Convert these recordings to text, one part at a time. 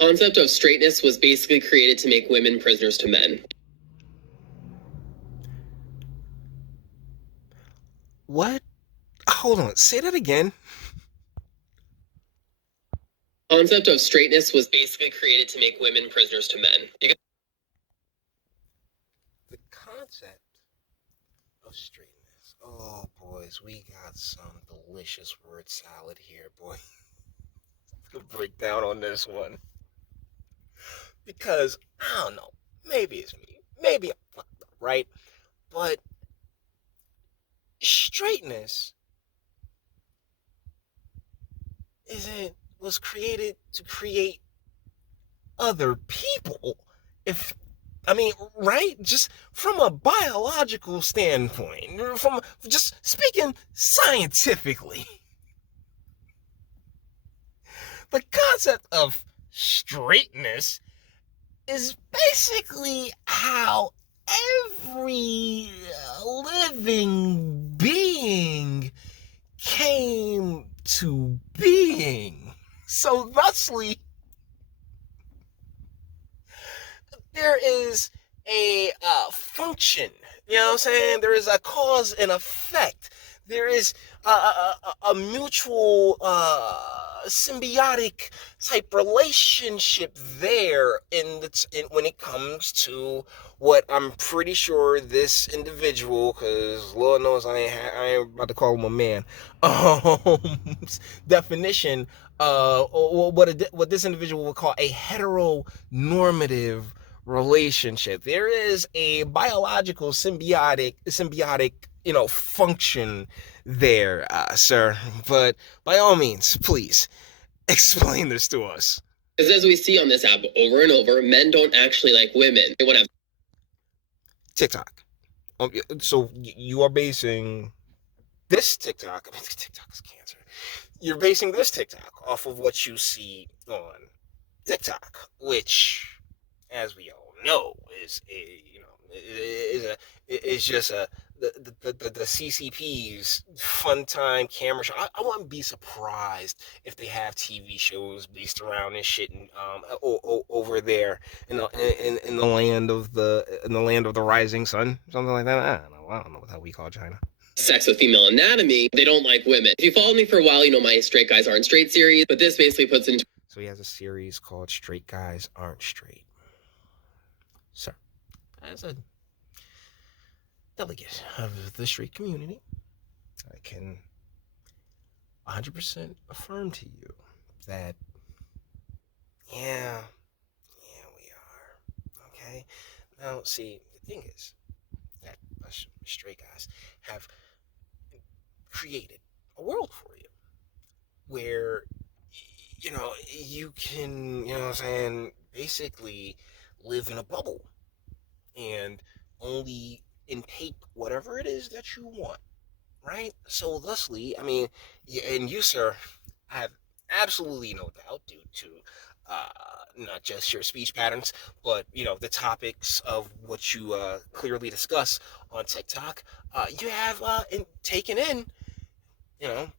Concept of straightness was basically created to make women prisoners to men. What? Hold on, say that again. Concept of straightness was basically created to make women prisoners to men. The concept of straightness. Oh, boys, we got some delicious word salad here, boy. Break down on this one. Because, I don't know, maybe it's me. Maybe I'm fucked up, right? But straightness was created to create other people. If I mean, right? Just from a biological standpoint, from just speaking scientifically, the concept of straightness is basically how every living being came to being. So, thusly, there is a function. You know what I'm saying? There is a cause and effect. There is a mutual symbiotic type relationship there when it comes to what I'm pretty sure this individual, because Lord knows I ain't about to call him a man, definition, what this individual would call a heteronormative relationship. There is a biological symbiotic function there, sir. But by all means, please explain this to us. Because as we see on this app over and over, men don't actually like women. They want to have TikTok. So you are basing this TikTok. I mean, TikTok is cancer. You're basing this TikTok off of what you see on TikTok, which, as we all know, is just the CCP's fun time camera show. I wouldn't be surprised if they have TV shows based around this shit and, over there in the land of the rising sun, something like that. I don't know what we call China. Sex with female anatomy. They don't like women. If you followed me for a while, you know my Straight Guys Aren't Straight series, but this basically puts into. So he has a series called Straight Guys Aren't Straight. Sir, as a delegate of the straight community, I can 100% affirm to you that, yeah, we are. Okay? Now, see, the thing is that us straight guys have created a world for you where, you can, what I'm saying, basically live in a bubble and only intake whatever it is that you want, right? So thusly, I mean, and you, sir, have absolutely no doubt, due to not just your speech patterns, but the topics of what you clearly discuss on TikTok, you have taken in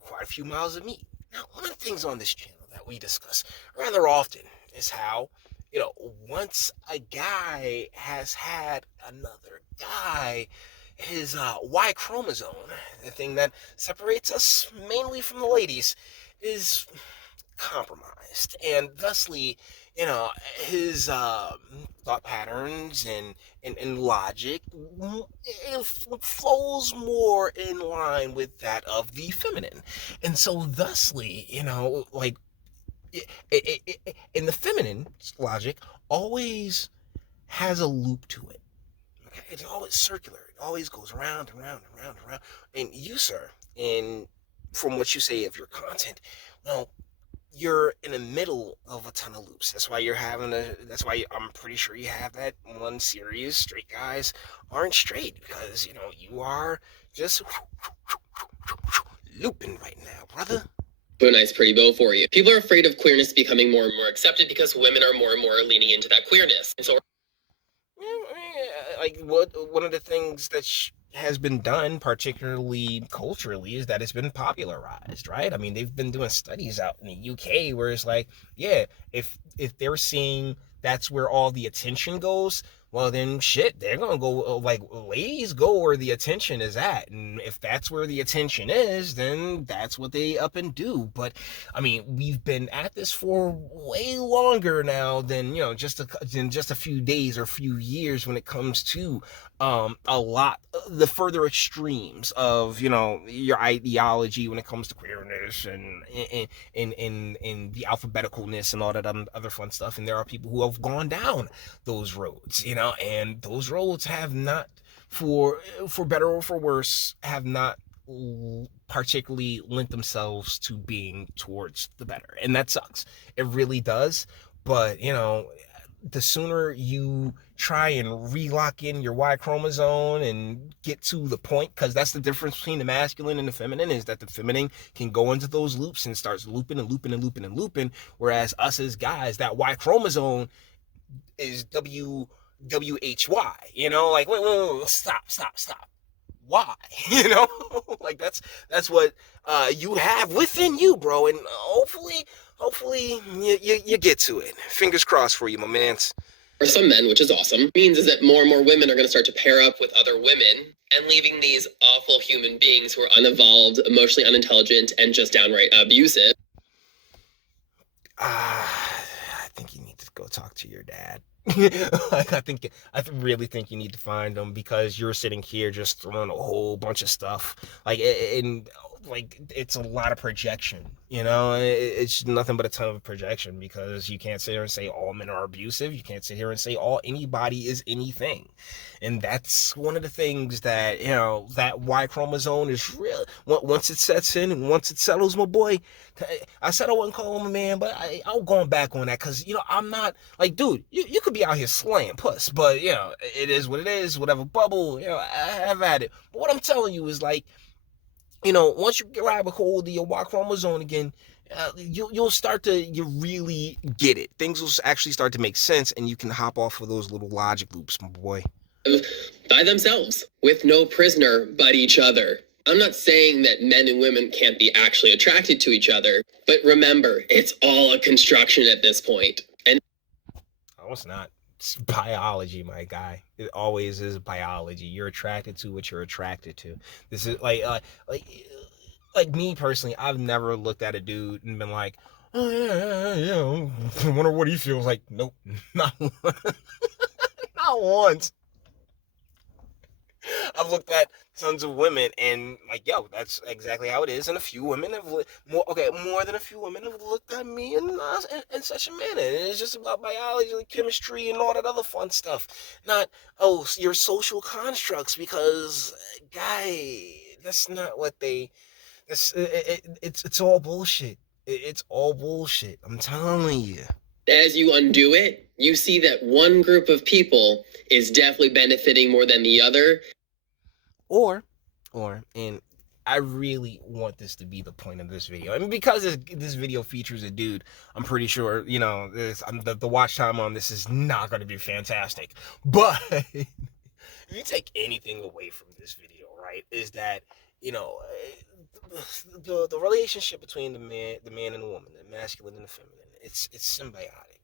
quite a few miles of meat. Now, one of the things on this channel that we discuss rather often is how, once a guy has had another guy, his Y chromosome, the thing that separates us mainly from the ladies, is compromised. And thusly, his thought patterns and logic, it flows more in line with that of the feminine. And so thusly, like, in the feminine logic, always has a loop to it. Okay? It's always circular. It always goes around and round and round and round. And you, sir, and from what you say of your content, well, you're in the middle of a ton of loops. That's why that's why I'm pretty sure you have that one series, Straight Guys Aren't Straight, because, you are just looping right now, brother. A nice pretty bow for you. People are afraid of queerness becoming more and more accepted because women are more and more leaning into that queerness. And so, like, one of the things that has been done, particularly culturally, is that it's been popularized, right? I mean, they've been doing studies out in the UK where it's like, yeah, if they're seeing that's where all the attention goes, well then shit, they're gonna go like ladies go where the attention is at, and if that's where the attention is, then that's what they up and do. But I mean, we've been at this for way longer now than just a few days or a few years when it comes to a lot the further extremes of your ideology when it comes to queerness and the alphabeticalness and all that other fun stuff. And there are people who have gone down those roads, and those roads have not, for better or for worse, have not particularly lent themselves to being towards the better, and that sucks. It really does. But the sooner you try and relock in your Y chromosome and get to the point, because that's the difference between the masculine and the feminine, is that the feminine can go into those loops and starts looping and looping and looping and looping, whereas us as guys, that Y chromosome is WHY, like wait, stop. Why? Like that's what you have within you, bro, and hopefully you get to it. Fingers crossed for you, my mans. For some men, which is awesome, means is that more and more women are going to start to pair up with other women and leaving these awful human beings who are unevolved, emotionally unintelligent, and just downright abusive. I think you need to go talk to your dad. Like, I really think you need to find them, because you're sitting here just throwing a whole bunch of stuff, like, and like it's a lot of projection. It's nothing but a ton of projection, because you can't sit here and say all men are abusive. You can't sit here and say anybody is anything. And that's one of the things that that Y chromosome is real. Once it sets in and once it settles, my boy, I said I wouldn't call him a man, but I'm going back on that, because I'm not like, dude, you could be out here slaying puss, but it is what it is. Whatever bubble, I have at it. But what I'm telling you is, like, once you grab a hold of your Y chromosome again, you'll start to really get it. Things will actually start to make sense, and you can hop off of those little logic loops, my boy. By themselves, with no prisoner but each other. I'm not saying that men and women can't be actually attracted to each other, but remember, it's all a construction at this point. And no, it's not. It's biology, my guy. It always is biology. You're attracted to what you're attracted to. This is like me personally, I've never looked at a dude and been like, oh yeah, I wonder what he feels like. Nope, not once. I've looked at tons of women and like, yo, that's exactly how it is. And a few women have more than a few women have looked at me in such a manner. And it's just about biology, like chemistry, and all that other fun stuff. Not your social constructs, because guy, that's not what they. It's all bullshit. It's all bullshit. I'm telling you. As you undo it, you see that one group of people is definitely benefiting more than the other. Or, and I really want this to be the point of this video. I mean, because this video features a dude, I'm pretty sure, the watch time on this is not going to be fantastic. But if you take anything away from this video, right, is that, the relationship between the man and the woman, the masculine and the feminine, it's symbiotic.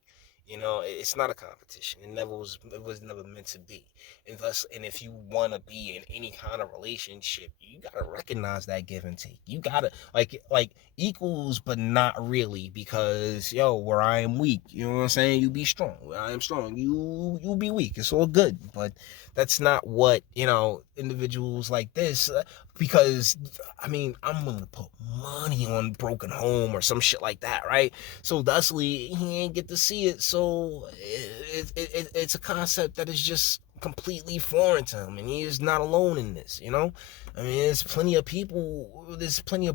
It's not a competition. It was never meant to be. And if you want to be in any kind of relationship, you gotta recognize that give and take. You gotta like equals, but not really, because where I am weak, you know what I'm saying? You be strong. Where I am strong, you be weak. It's all good, but that's not what individuals like this. Because I mean, I'm willing to put money on broken home or some shit like that, right? So thusly, he ain't get to see it. So it's a concept that is just completely foreign to him, and he is not alone in this. I mean, there's plenty of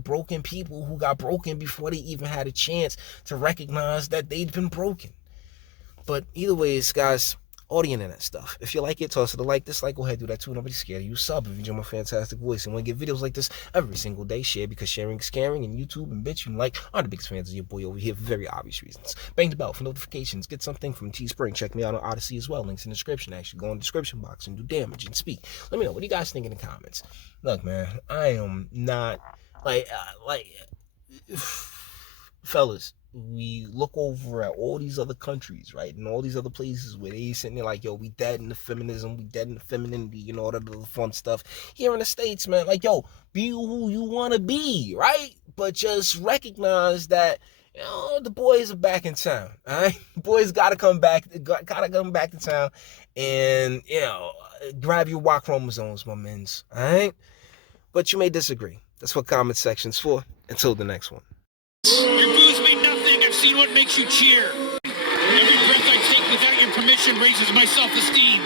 broken people who got broken before they even had a chance to recognize that they'd been broken. But either ways, guys, all the internet stuff. If you like it, toss it a like, dislike, go ahead, do that too. Nobody's scared of you. Sub if you enjoy my fantastic voice and want to get videos like this every single day. Share because sharing is caring, and YouTube and Bitchute and like are the biggest fans of your boy over here for very obvious reasons. Bang the bell for notifications. Get something from Teespring. Check me out on Odyssey as well. Links in the description. Actually, go in the description box and do damage and speak. Let me know. What do you guys think in the comments? Look, man, I am not fellas, we look over at all these other countries, right, and all these other places where they sitting there like, yo, we dead in the feminism, we dead in the femininity, you know, all that other fun stuff. Here in the States, man, like, yo, be who you want to be, right? But just recognize that, you know, the boys are back in town, all right? The boys gotta come back to town, and, you know, grab your Y chromosomes, my mens, all right? But you may disagree. That's what comment section's for. Until the next one. Your booze mean nothing. I've seen what makes you cheer. Every breath I take without your permission raises my self-esteem.